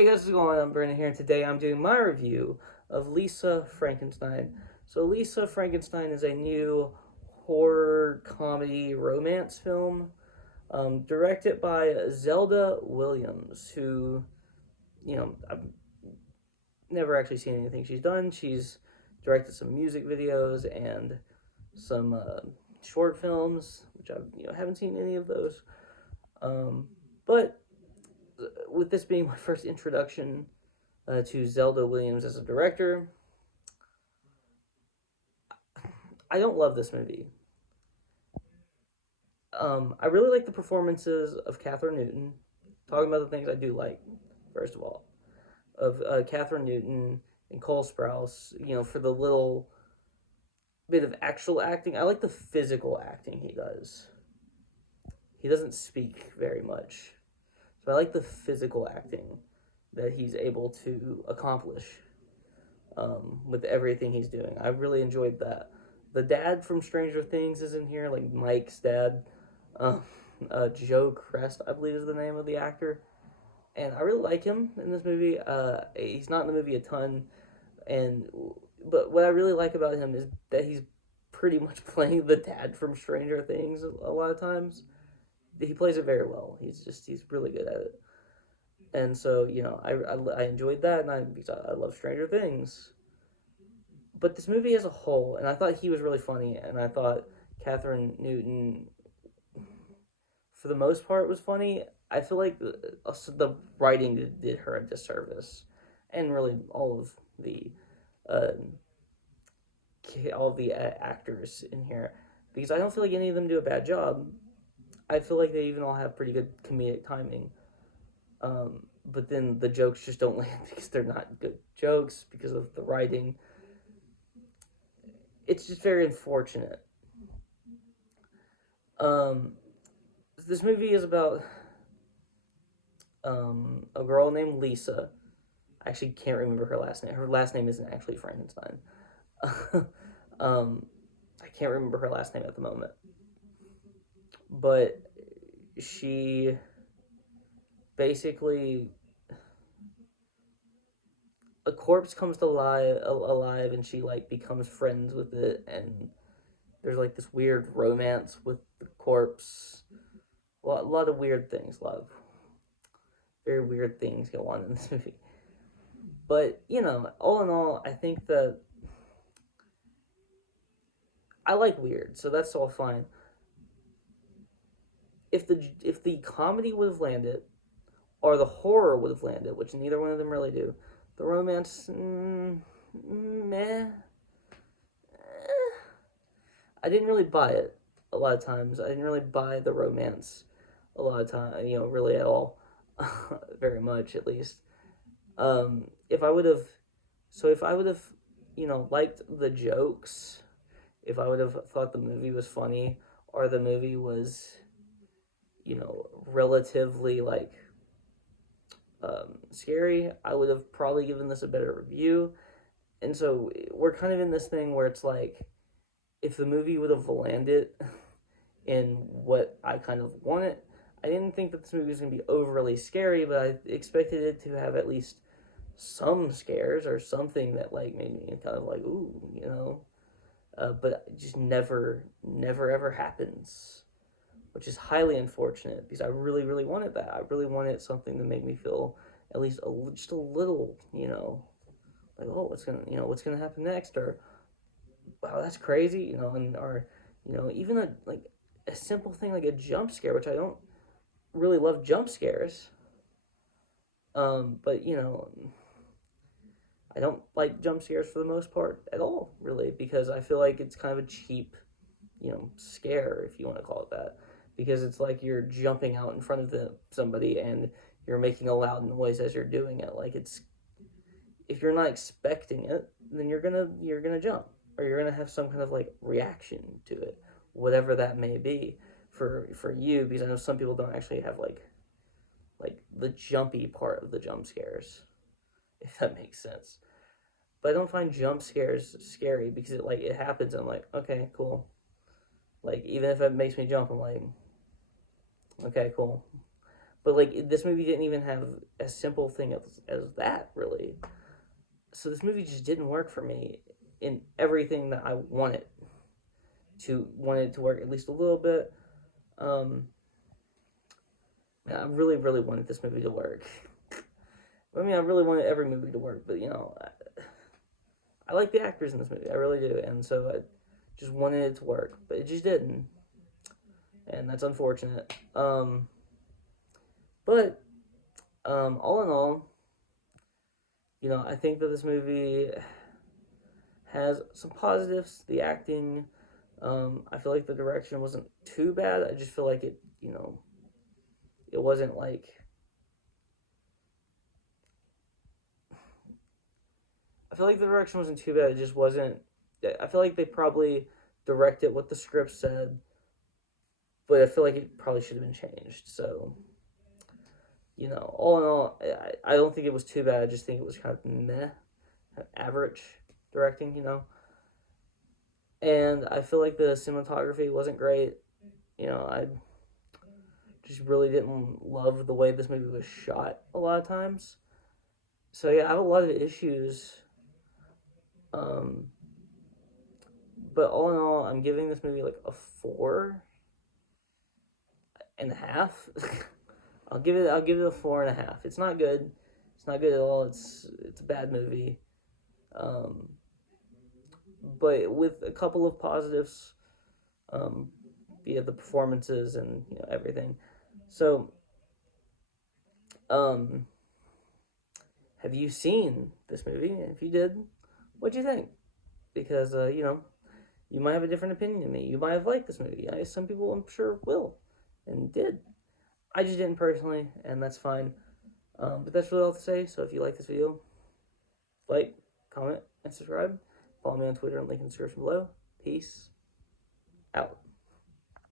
Hey guys, what's going on? I'm Brandon here, and today I'm doing my review of Lisa Frankenstein. So, Lisa Frankenstein is a new horror comedy romance film directed by Zelda Williams, who, I've never actually seen anything she's done. She's directed some music videos and some short films, which I haven't seen any of those. But with this being my first introduction to Zelda Williams as a director, I don't love this movie. I really like the performances of Catherine Newton. Talking about the things I do like, first of all, of Catherine Newton and Cole Sprouse. For the little bit of actual acting, I like the physical acting he does. He doesn't speak very much, so I like the physical acting that he's able to accomplish with everything he's doing. I really enjoyed that. The dad from Stranger Things is in here, like Mike's dad. Uh, Joe Crest, I believe, is the name of the actor, and I really like him in this movie. He's not in the movie a ton, and but what I really like about him is that he's pretty much playing the dad from Stranger Things a lot of times. He plays it very well. He's really good at it, and so I enjoyed that, and I love Stranger Things. But this movie as a whole, and I thought he was really funny, and I thought Catherine Newton, for the most part, was funny. I feel like the writing did her a disservice, and really uh, all of the actors in here, because I don't feel like any of them do a bad job. I feel like they even all have pretty good comedic timing. But then the jokes just don't land because they're not good jokes because of the writing. It's just very unfortunate. Um, this movie is about a girl named Lisa. I actually can't remember her last name. Her last name isn't actually Frankenstein. um, I can't remember her last name at the moment. But she basically, a corpse comes to alive, and she like becomes friends with it, and there's like this weird romance with the corpse. A lot of weird things, a lot of very weird things go on in this movie. But all in all, I think that I like weird, so that's all fine. If the comedy would have landed, or the horror would have landed, which neither one of them really do, the romance, meh. I didn't really buy it a lot of times. I didn't really buy the romance a lot of time, really at all, very much at least. If I would have, so if I would have, liked the jokes, if I would have thought the movie was funny, or the movie was, relatively like scary, I would have probably given this a better review. And so we're kind of in this thing where it's like, if the movie would have landed in what I kind of wanted, I didn't think that this movie was going to be overly scary, but I expected it to have at least some scares or something that like made me kind of like, ooh. But it just never ever happens, which is highly unfortunate because I really, really wanted that. I really wanted something to make me feel at least just a little, like, oh, what's gonna happen next, or wow, that's crazy, and or even like a simple thing like a jump scare, which I don't really love jump scares. But I don't like jump scares for the most part at all, really, because I feel like it's kind of a cheap, scare, if you want to call it that, because it's like you're jumping out in front of somebody and you're making a loud noise as you're doing it. Like, it's, if you're not expecting it, then you're gonna jump, or you're gonna have some kind of like reaction to it, whatever that may be for you, because I know some people don't actually have like the jumpy part of the jump scares, if that makes sense. But I don't find jump scares scary because it happens and I'm like, okay, cool. Like, even if it makes me jump, I'm like, okay, cool. But like this movie didn't even have a simple thing as that really. So this movie just didn't work for me in everything that I wanted to work at least a little bit. Um, I really, really wanted this movie to work. I mean, I really wanted every movie to work, but I like the actors in this movie. I really do, and so I just wanted it to work, but it just didn't, and that's unfortunate. But all in all, I think that this movie has some positives. The acting, I feel like the direction wasn't too bad. I just feel like it wasn't like. I feel like the direction wasn't too bad. It just wasn't. I feel like they probably directed what the script said, but I feel like it probably should have been changed. So, all in all, I don't think it was too bad. I just think it was kind of meh, average directing. And I feel like the cinematography wasn't great. I just really didn't love the way this movie was shot a lot of times. So yeah, I have a lot of issues. But all in all, I'm giving this movie like a 4.5. I'll give it a 4.5. It's not good. It's not good at all. It's a bad movie. Um, but with a couple of positives, via the performances and everything. So, have you seen this movie? If you did, what'd you think? Because you might have a different opinion than me. You might have liked this movie. Some people, I'm sure, will and did. I just didn't personally, and that's fine. But that's really all to say. So if you like this video, like, comment, and subscribe. Follow me on Twitter and link in the description below. Peace out.